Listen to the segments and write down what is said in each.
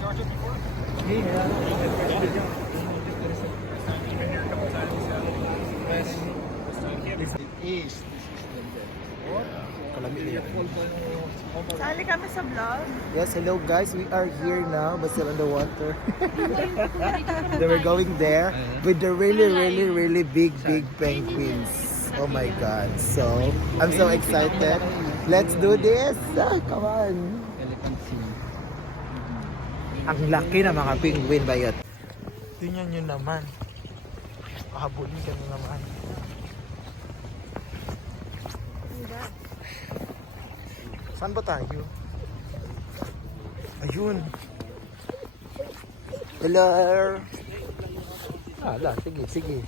Georgia before? Yeah. First time you've been here a couple times, yeah? Yes. First time here? This is the best. Kalamig niya. Sali kami sa vlog. Yes, hello guys. We are here now, but still on the water. Then we're going there with the really big penguins. Oh my God. So, I'm so excited. Let's do this. Come on. Ang laki ng mga penguin ba yun? Tingnan nyo naman. Pahabulin ka na naman. Saan ba tayo? Ayun. Hello. Sige.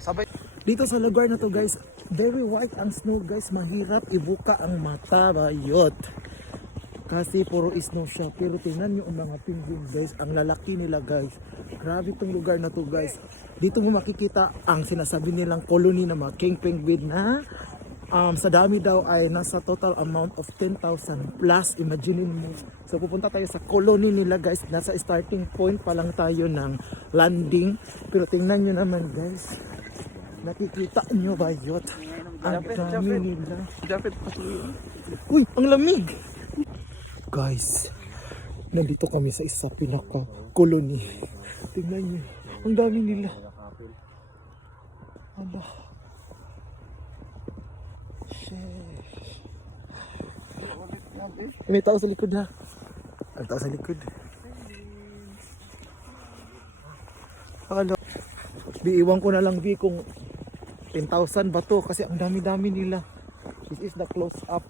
Sabay. Dito sa lugar na to guys, very white ang snow guys. Mahirap ibuka ang mata bayot. Kasi puro snow siya. Pero tingnan nyo ang mga penguin guys. Ang lalaki nila guys. Grabe itong lugar na to guys. Dito mo makikita ang sinasabi nilang colony ng mga king penguin na sa dami daw ay nasa total amount of 10,000 plus. Imagine mo. So pupunta tayo sa colony nila guys. Nasa starting point pa lang tayo ng landing. Pero tingnan nyo naman guys. Nakikita nyo ba yun? Ang dami nila. Uy, ang lamig! Guys, nandito kami sa isa pinaka colony. Tingnan nyo. Ang dami nila. Ano? Sheesh. May tao sa likod ha. May tao sa likod. Akala. Iiwan ko na lang B kung 10,000 ba to kasi ang dami-dami nila. This is the close up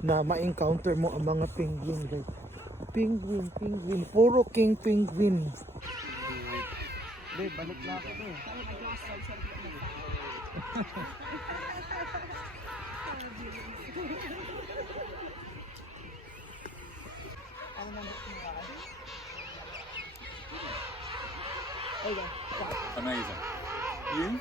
na ma-encounter mo ang mga penguin guys. Penguin. Puro king penguin. Babe, balik na ako eh. Amazing. You?